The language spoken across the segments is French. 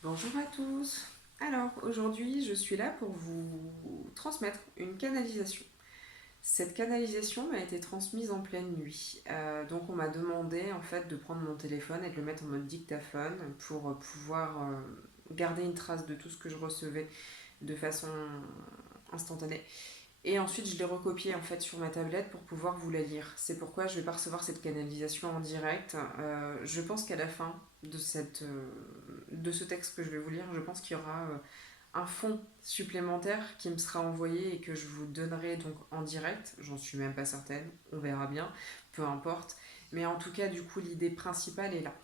Bonjour à tous. Alors, aujourd'hui, je suis là pour vous transmettre une canalisation. Cette canalisation m'a été transmise en pleine nuit. Donc, on m'a demandé en fait de prendre mon téléphone et de le mettre en mode dictaphone pour pouvoir garder une trace de tout ce que je recevais de façon instantanée. Et ensuite, je l'ai recopié en fait sur ma tablette pour pouvoir vous la lire. C'est pourquoi je vais pas recevoir cette canalisation en direct. Je pense qu'à la fin de ce texte que je vais vous lire, je pense qu'il y aura un fond supplémentaire qui me sera envoyé et que je vous donnerai donc en direct. J'en suis même pas certaine, on verra bien, peu importe. Mais en tout cas, du coup, l'idée principale est là.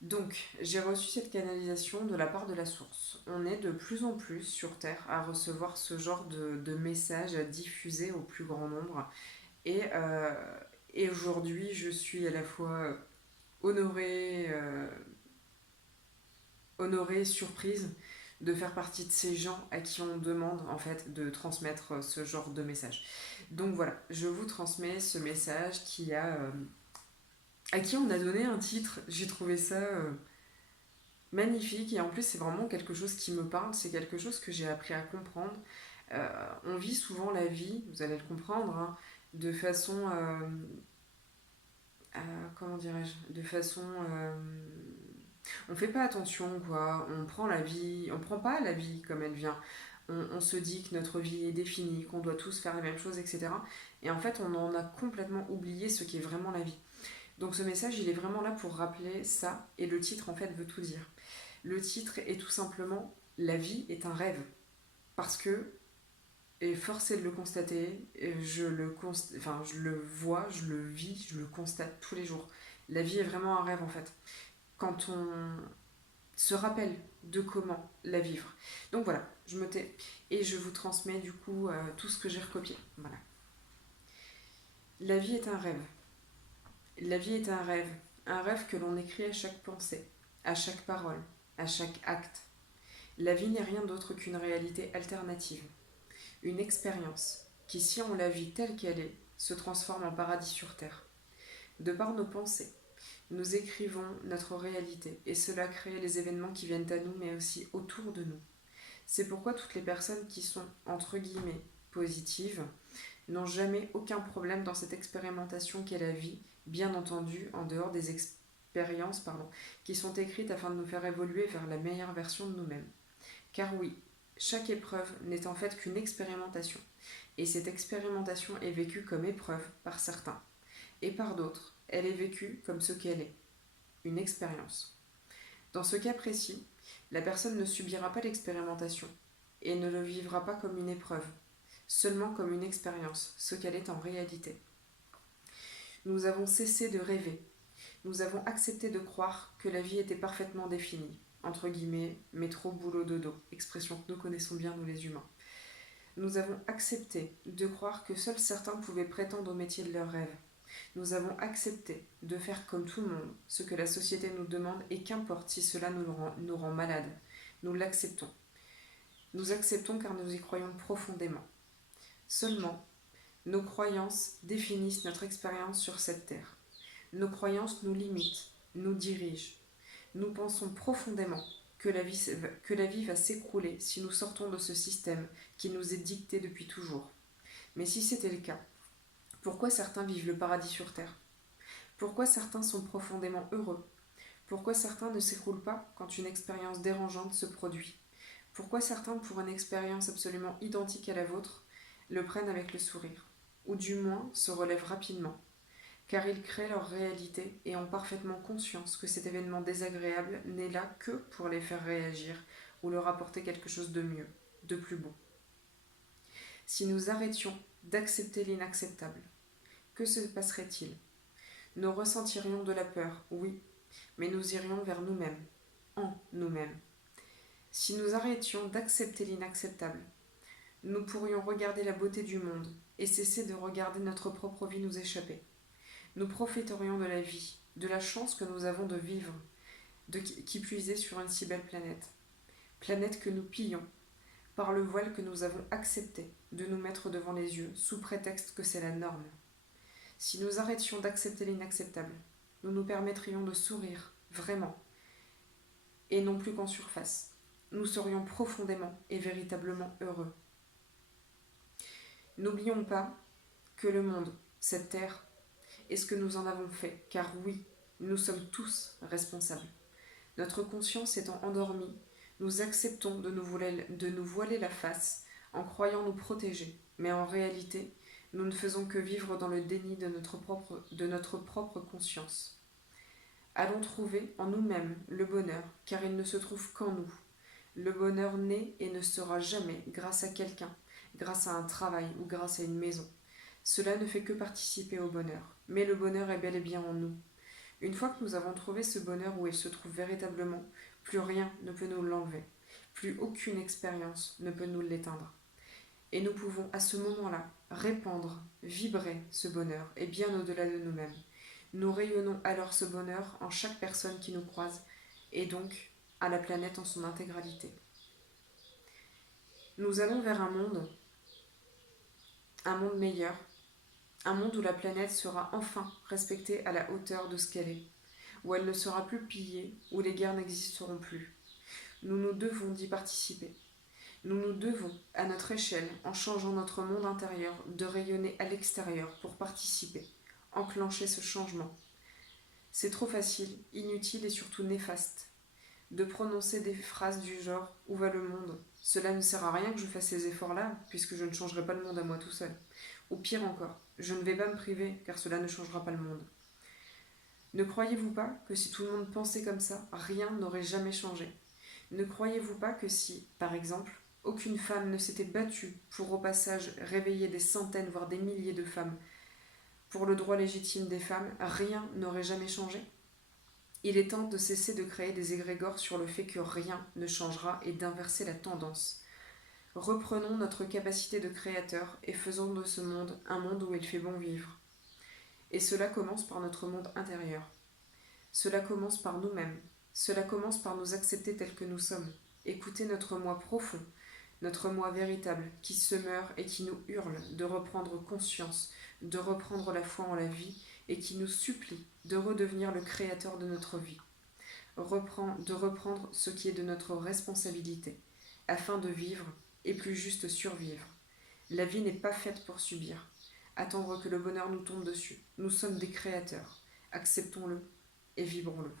Donc, j'ai reçu cette canalisation de la part de la source. On est de plus en plus sur Terre à recevoir ce genre de messages à diffuser au plus grand nombre. Et, euh, et aujourd'hui, je suis à la fois honorée, honorée, surprise de faire partie de ces gens à qui on demande en fait de transmettre ce genre de message. Donc voilà, je vous transmets ce message à qui on a donné un titre. J'ai trouvé ça magnifique et en plus c'est vraiment quelque chose qui me parle, c'est quelque chose que j'ai appris à comprendre. On vit souvent la vie, vous allez le comprendre, hein, de façon, comment dirais-je, de façon, on fait pas attention quoi, on prend la vie, on prend pas la vie comme elle vient. On se dit que notre vie est définie, qu'on doit tous faire les mêmes choses, etc. Et en fait, on en a complètement oublié ce qui est vraiment la vie. Donc ce message, il est vraiment là pour rappeler ça, et le titre en fait veut tout dire. Le titre est tout simplement La vie est un rêve. Parce que, et forcé de le constater, je le vois, je le vis, je le constate tous les jours. La vie est vraiment un rêve en fait. Quand on se rappelle de comment la vivre. Donc voilà, je me tais et je vous transmets du coup tout ce que j'ai recopié. Voilà. La vie est un rêve. La vie est un rêve que l'on écrit à chaque pensée, à chaque parole, à chaque acte. La vie n'est rien d'autre qu'une réalité alternative, une expérience qui, si on la vit telle qu'elle est, se transforme en paradis sur terre. De par nos pensées, nous écrivons notre réalité et cela crée les événements qui viennent à nous mais aussi autour de nous. C'est pourquoi toutes les personnes qui sont entre guillemets positives n'ont jamais aucun problème dans cette expérimentation qu'est la vie, bien entendu en dehors des expériences qui sont écrites afin de nous faire évoluer vers la meilleure version de nous-mêmes. Car oui, chaque épreuve n'est en fait qu'une expérimentation. Et cette expérimentation est vécue comme épreuve par certains. Et par d'autres, elle est vécue comme ce qu'elle est, une expérience. Dans ce cas précis, la personne ne subira pas l'expérimentation et ne le vivra pas comme une épreuve, seulement comme une expérience, ce qu'elle est en réalité. Nous avons cessé de rêver. Nous avons accepté de croire que la vie était parfaitement définie. Entre guillemets, métro, boulot, dodo, expression que nous connaissons bien nous les humains. Nous avons accepté de croire que seuls certains pouvaient prétendre au métier de leur rêve. Nous avons accepté de faire comme tout le monde, ce que la société nous demande et qu'importe si cela nous rend malades. Nous l'acceptons. Nous acceptons car nous y croyons profondément. Seulement, nos croyances définissent notre expérience sur cette terre. Nos croyances nous limitent, nous dirigent. Nous pensons profondément que la vie va s'écrouler si nous sortons de ce système qui nous est dicté depuis toujours. Mais si c'était le cas, pourquoi certains vivent le paradis sur terre? Pourquoi certains sont profondément heureux? Pourquoi certains ne s'écroulent pas quand une expérience dérangeante se produit? Pourquoi certains, pour une expérience absolument identique à la vôtre, le prennent avec le sourire? Ou du moins se relèvent rapidement, car ils créent leur réalité et ont parfaitement conscience que cet événement désagréable n'est là que pour les faire réagir ou leur apporter quelque chose de mieux, de plus beau. Si nous arrêtions d'accepter l'inacceptable, que se passerait-il? Nous ressentirions de la peur, oui, mais nous irions vers nous-mêmes, en nous-mêmes. Si nous arrêtions d'accepter l'inacceptable, nous pourrions regarder la beauté du monde et cesser de regarder notre propre vie nous échapper. Nous profiterions de la vie, de la chance que nous avons de vivre, qui puisait sur une si belle planète. Planète que nous pillons, par le voile que nous avons accepté de nous mettre devant les yeux, sous prétexte que c'est la norme. Si nous arrêtions d'accepter l'inacceptable, nous nous permettrions de sourire, vraiment, et non plus qu'en surface, nous serions profondément et véritablement heureux. N'oublions pas que le monde, cette terre, est ce que nous en avons fait, car oui, nous sommes tous responsables. Notre conscience étant endormie, nous acceptons de nous voiler la face en croyant nous protéger, mais en réalité, nous ne faisons que vivre dans le déni de notre propre conscience. Allons trouver en nous-mêmes le bonheur, car il ne se trouve qu'en nous. Le bonheur n'est et ne sera jamais grâce à quelqu'un, grâce à un travail ou grâce à une maison. Cela ne fait que participer au bonheur, mais le bonheur est bel et bien en nous. Une fois que nous avons trouvé ce bonheur où il se trouve véritablement, plus rien ne peut nous l'enlever, plus aucune expérience ne peut nous l'éteindre. Et nous pouvons à ce moment-là répandre, vibrer ce bonheur, et bien au-delà de nous-mêmes. Nous rayonnons alors ce bonheur en chaque personne qui nous croise, et donc à la planète en son intégralité. Nous allons vers un monde meilleur, un monde où la planète sera enfin respectée à la hauteur de ce qu'elle est, où elle ne sera plus pillée, où les guerres n'existeront plus. Nous nous devons d'y participer. Nous nous devons, à notre échelle, en changeant notre monde intérieur, de rayonner à l'extérieur pour participer, enclencher ce changement. C'est trop facile, inutile et surtout néfaste de prononcer des phrases du genre « Où va le monde ?» Cela ne sert à rien que je fasse ces efforts-là, puisque je ne changerai pas le monde à moi tout seul. Ou pire encore, je ne vais pas me priver, car cela ne changera pas le monde. Ne croyez-vous pas que si tout le monde pensait comme ça, rien n'aurait jamais changé? Ne croyez-vous pas que si, par exemple, aucune femme ne s'était battue pour au passage réveiller des centaines, voire des milliers de femmes pour le droit légitime des femmes, rien n'aurait jamais changé? Il est temps de cesser de créer des égrégores sur le fait que rien ne changera et d'inverser la tendance. Reprenons notre capacité de créateur et faisons de ce monde un monde où il fait bon vivre. Et cela commence par notre monde intérieur. Cela commence par nous-mêmes. Cela commence par nous accepter tels que nous sommes. Écouter notre moi profond, notre moi véritable, qui se meurt et qui nous hurle de reprendre conscience, de reprendre la foi en la vie et qui nous supplie de redevenir le créateur de notre vie. De reprendre ce qui est de notre responsabilité, afin de vivre et plus juste survivre. La vie n'est pas faite pour subir, attendre que le bonheur nous tombe dessus. Nous sommes des créateurs. Acceptons-le et vibrons-le.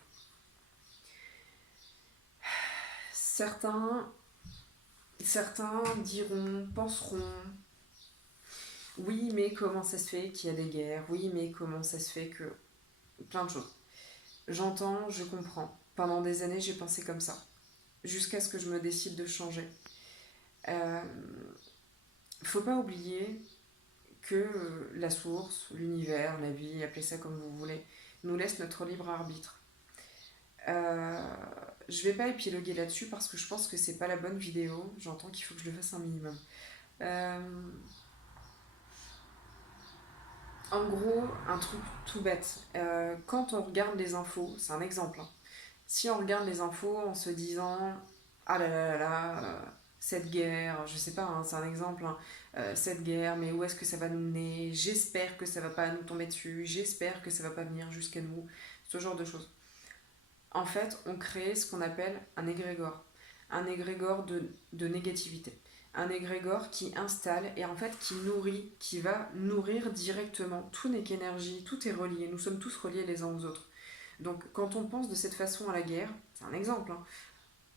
Certains diront, penseront, oui, mais comment ça se fait qu'il y a des guerres? Oui, mais comment ça se fait que... Plein de choses. J'entends, je comprends. Pendant des années, j'ai pensé comme ça. Jusqu'à ce que je me décide de changer. Faut pas oublier que la source, l'univers, la vie, appelez ça comme vous voulez, nous laisse notre libre arbitre. Je vais pas épiloguer là-dessus parce que je pense que c'est pas la bonne vidéo. J'entends qu'il faut que je le fasse un minimum. En gros, un truc tout bête. Quand on regarde les infos, c'est un exemple. Hein. Si on regarde les infos en se disant ah là là là là, cette guerre, je sais pas, hein, c'est un exemple, hein, cette guerre, mais où est-ce que ça va nous mener? J'espère que ça va pas nous tomber dessus, j'espère que ça va pas venir jusqu'à nous, ce genre de choses. En fait, on crée ce qu'on appelle un égrégore de négativité. Un égrégore qui installe et en fait qui nourrit, qui va nourrir directement. Tout n'est qu'énergie, tout est relié, nous sommes tous reliés les uns aux autres. Donc quand on pense de cette façon à la guerre, c'est un exemple, hein,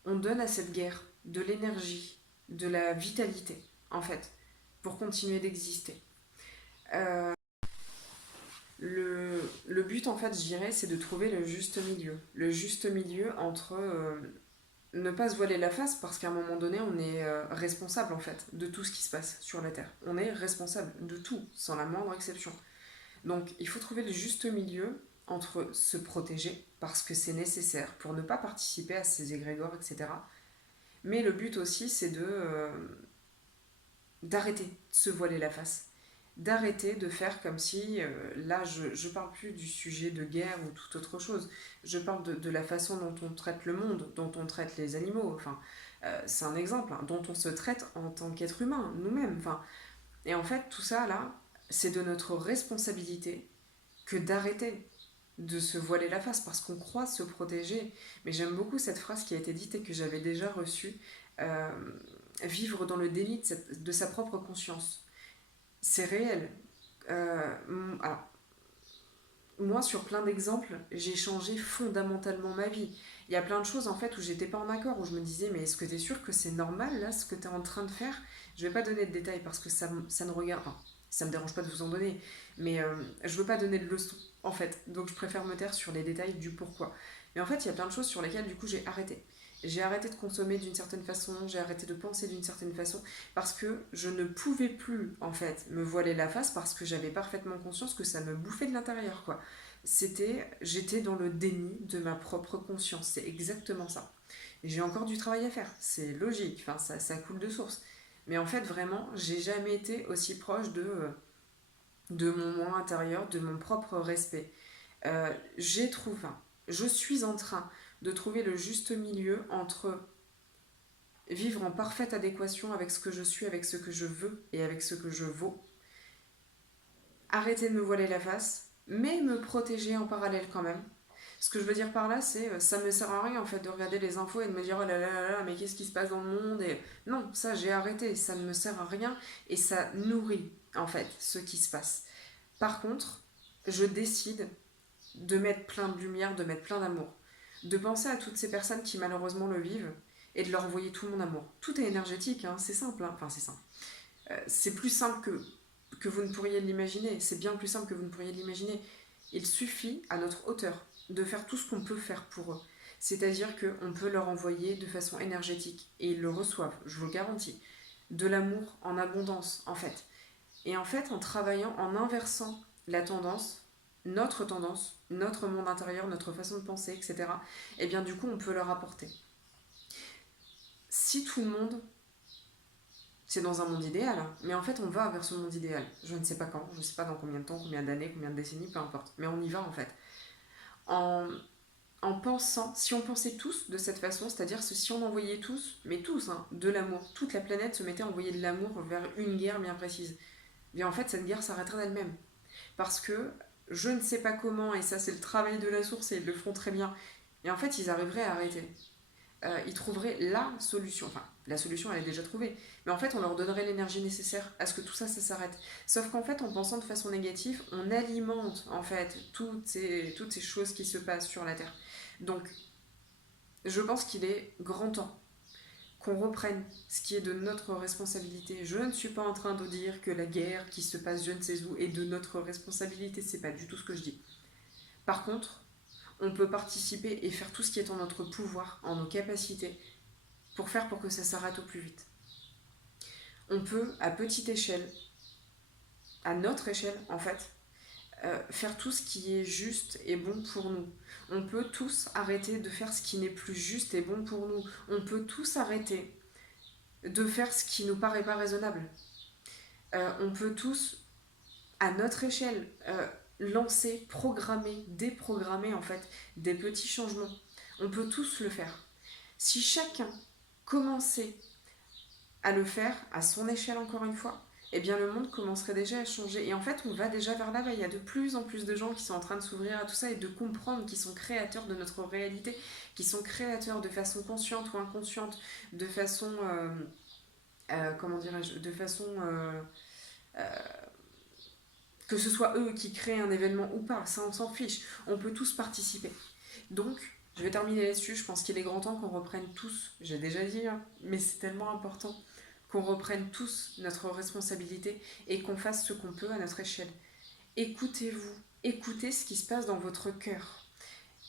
on donne à cette guerre de l'énergie, de la vitalité, en fait, pour continuer d'exister. Euh, le but, en fait, je dirais, c'est de trouver le juste milieu. Le juste milieu entre ne pas se voiler la face, parce qu'à un moment donné, on est responsable, en fait, de tout ce qui se passe sur la Terre. On est responsable de tout, sans la moindre exception. Donc, il faut trouver le juste milieu entre se protéger, parce que c'est nécessaire pour ne pas participer à ces égrégores, etc. Mais le but aussi, c'est d'arrêter de se voiler la face. D'arrêter de faire comme si, là je parle plus du sujet de guerre ou toute autre chose, je parle de la façon dont on traite le monde, dont on traite les animaux, enfin, c'est un exemple, hein, dont on se traite en tant qu'être humain, nous-mêmes, enfin, et en fait tout ça là, c'est de notre responsabilité que d'arrêter. de se voiler la face parce qu'on croit se protéger. Mais j'aime beaucoup cette phrase qui a été dite et que j'avais déjà reçue. euh, Vivre dans le déni de sa propre conscience. C'est réel. Alors, moi, sur plein d'exemples, j'ai changé fondamentalement ma vie. Il y a plein de choses en fait où j'étais pas en accord, où je me disais, mais est-ce que tu es sûr que c'est normal là ce que tu es en train de faire? Je vais pas donner de détails parce que ça ne regarde. Enfin, ça me dérange pas de vous en donner, mais je veux pas donner de leçons en fait. Donc je préfère me taire sur les détails du pourquoi. Mais en fait, il y a plein de choses sur lesquelles du coup j'ai arrêté. J'ai arrêté de consommer d'une certaine façon, j'ai arrêté de penser d'une certaine façon, parce que je ne pouvais plus en fait me voiler la face parce que j'avais parfaitement conscience que ça me bouffait de l'intérieur quoi. J'étais dans le déni de ma propre conscience, c'est exactement ça. Et j'ai encore du travail à faire, c'est logique, enfin ça coule de source. Mais en fait vraiment, j'ai jamais été aussi proche de mon moi intérieur, de mon propre respect. J'ai trouvé, enfin, je suis en train de trouver le juste milieu entre vivre en parfaite adéquation avec ce que je suis, avec ce que je veux et avec ce que je vaux, arrêter de me voiler la face, mais me protéger en parallèle quand même. Ce que je veux dire par là, c'est ça me sert à rien en fait de regarder les infos et de me dire oh là là là là, mais qu'est-ce qui se passe dans le monde et non, ça j'ai arrêté, ça ne me sert à rien et ça nourrit en fait ce qui se passe. Par contre, je décide de mettre plein de lumière, de mettre plein d'amour, de penser à toutes ces personnes qui malheureusement le vivent et de leur envoyer tout mon amour. Tout est énergétique, hein, c'est simple, hein. Enfin c'est simple. C'est plus simple que vous ne pourriez l'imaginer. C'est bien plus simple que vous ne pourriez l'imaginer. Il suffit, à notre hauteur, de faire tout ce qu'on peut faire pour eux. C'est-à-dire qu'on peut leur envoyer de façon énergétique, et ils le reçoivent, je vous le garantis, de l'amour en abondance, en fait. Et en fait, en travaillant, en inversant la tendance, notre monde intérieur, notre façon de penser, etc., et bien du coup, on peut leur apporter. Si tout le monde c'est dans un monde idéal, hein. Mais en fait, on va vers ce monde idéal. Je ne sais pas quand, je ne sais pas dans combien de temps, combien d'années, combien de décennies, peu importe. Mais on y va en fait. En, en pensant, si on pensait tous de cette façon, c'est-à-dire si on envoyait tous, mais tous, hein, de l'amour, toute la planète se mettait à envoyer de l'amour vers une guerre bien précise, bien en fait, cette guerre s'arrêterait d'elle-même. Parce que je ne sais pas comment, et ça c'est le travail de la source et ils le feront très bien, et en fait, ils arriveraient à arrêter. Ils trouveraient la solution. Enfin, la solution, elle est déjà trouvée. Mais en fait, on leur donnerait l'énergie nécessaire à ce que tout ça, ça s'arrête. Sauf qu'en fait, en pensant de façon négative, on alimente, en fait, toutes ces choses qui se passent sur la Terre. Donc, je pense qu'il est grand temps qu'on reprenne ce qui est de notre responsabilité. Je ne suis pas en train de dire que la guerre qui se passe je ne sais où est de notre responsabilité. C'est pas du tout ce que je dis. Par contre, on peut participer et faire tout ce qui est en notre pouvoir, en nos capacités, pour que ça s'arrête au plus vite. On peut, à petite échelle, à notre échelle en fait, faire tout ce qui est juste et bon pour nous. On peut tous arrêter de faire ce qui n'est plus juste et bon pour nous. On peut tous arrêter de faire ce qui nous paraît pas raisonnable. On peut tous, à notre échelle, lancer, programmer, déprogrammer en fait des petits changements. On peut tous le faire. Si chacun commençait à le faire à son échelle encore une fois, eh bien le monde commencerait déjà à changer. Et en fait, on va déjà vers là-bas. Il y a de plus en plus de gens qui sont en train de s'ouvrir à tout ça et de comprendre qu'ils sont créateurs de notre réalité, qui sont créateurs de façon consciente ou inconsciente, de façon, comment dirais-je, de façon que ce soit eux qui créent un événement ou pas, ça on s'en fiche. On peut tous participer. Donc, je vais terminer là-dessus. Je pense qu'il est grand temps qu'on reprenne tous, j'ai déjà dit, hein, mais c'est tellement important qu'on reprenne tous notre responsabilité et qu'on fasse ce qu'on peut à notre échelle. Écoutez-vous, écoutez ce qui se passe dans votre cœur.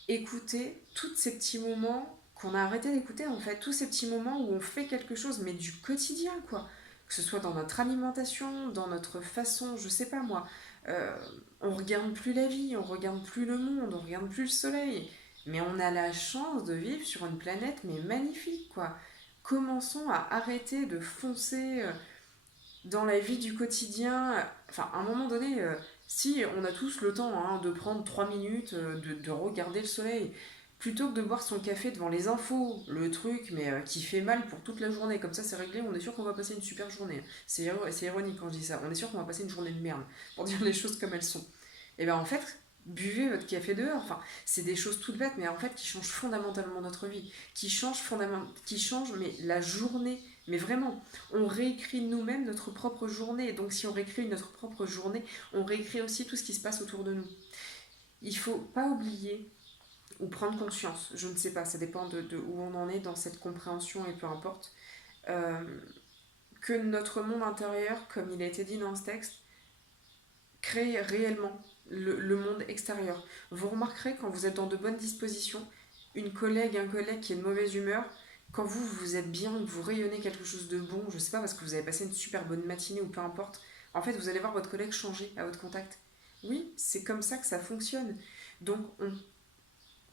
Écoutez tous ces petits moments qu'on a arrêté d'écouter en fait, tous ces petits moments où on fait quelque chose, mais du quotidien quoi. Que ce soit dans notre alimentation, dans notre façon, je sais pas moi, euh, on regarde plus la vie, on regarde plus le monde, on regarde plus le soleil. Mais on a la chance de vivre sur une planète mais magnifique quoi. Commençons à arrêter de foncer dans la vie du quotidien. Enfin, à un moment donné, si on a tous le temps hein, de prendre 3 minutes, de regarder le soleil, plutôt que de boire son café devant les infos, le truc, mais qui fait mal pour toute la journée, comme ça c'est réglé, on est sûr qu'on va passer une super journée. C'est ironique quand je dis ça, on est sûr qu'on va passer une journée de merde, pour dire les choses comme elles sont. Et bien en fait, buvez votre café dehors. Enfin, c'est des choses toutes bêtes, mais en fait qui changent fondamentalement notre vie, qui changent mais la journée. Mais vraiment, on réécrit nous-mêmes notre propre journée. Donc si on réécrit notre propre journée, on réécrit aussi tout ce qui se passe autour de nous. Il faut pas oublier ou prendre conscience, je ne sais pas, ça dépend de où on en est dans cette compréhension et peu importe, euh, que notre monde intérieur, comme il a été dit dans ce texte, crée réellement le monde extérieur. Vous remarquerez quand vous êtes dans de bonnes dispositions, une collègue, un collègue qui est de mauvaise humeur, quand vous êtes bien, que vous rayonnez quelque chose de bon, je sais pas, parce que vous avez passé une super bonne matinée ou peu importe, en fait vous allez voir votre collègue changer à votre contact. Oui, c'est comme ça que ça fonctionne. Donc,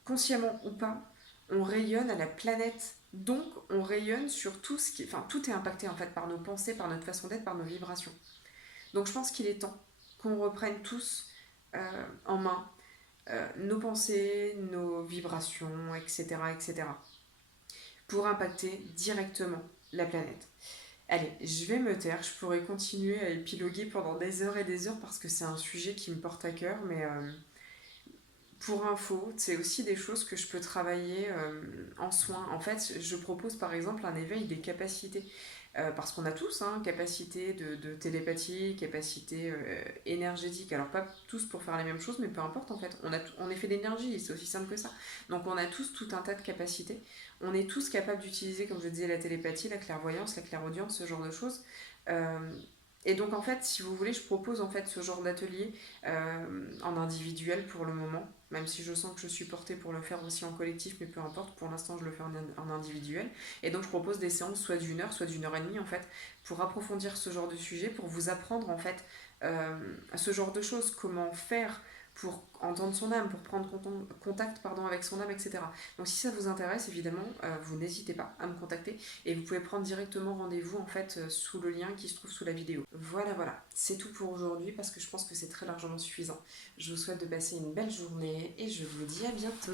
consciemment ou pas, on rayonne à la planète. Donc, on rayonne sur tout ce qui... Enfin, tout est impacté en fait par nos pensées, par notre façon d'être, par nos vibrations. Donc je pense qu'il est temps qu'on reprenne tous en main nos pensées, nos vibrations, etc., etc., pour impacter directement la planète. Allez, je vais me taire, je pourrais continuer à épiloguer pendant des heures et des heures parce que c'est un sujet qui me porte à cœur, mais pour info, c'est aussi des choses que je peux travailler en soins. En fait, je propose par exemple un éveil des capacités. Parce qu'on a tous capacité de télépathie, capacité énergétique. Alors pas tous pour faire les mêmes choses, mais peu importe en fait. On est fait d'énergie, c'est aussi simple que ça. Donc on a tous tout un tas de capacités. On est tous capables d'utiliser, comme je disais, la télépathie, la clairvoyance, la clairaudience, ce genre de choses. Euh, et donc en fait, si vous voulez, je propose en fait ce genre d'atelier en individuel pour le moment, même si je sens que je suis portée pour le faire aussi en collectif, mais peu importe, pour l'instant je le fais en individuel. Et donc je propose des séances soit d'une heure et demie en fait, pour approfondir ce genre de sujet, pour vous apprendre en fait ce genre de choses, comment faire pour entendre son âme, pour prendre contact pardon, avec son âme, etc. Donc si ça vous intéresse, évidemment, vous n'hésitez pas à me contacter et vous pouvez prendre directement rendez-vous en fait sous le lien qui se trouve sous la vidéo. Voilà, voilà, c'est tout pour aujourd'hui parce que je pense que c'est très largement suffisant. Je vous souhaite de passer une belle journée et je vous dis à bientôt.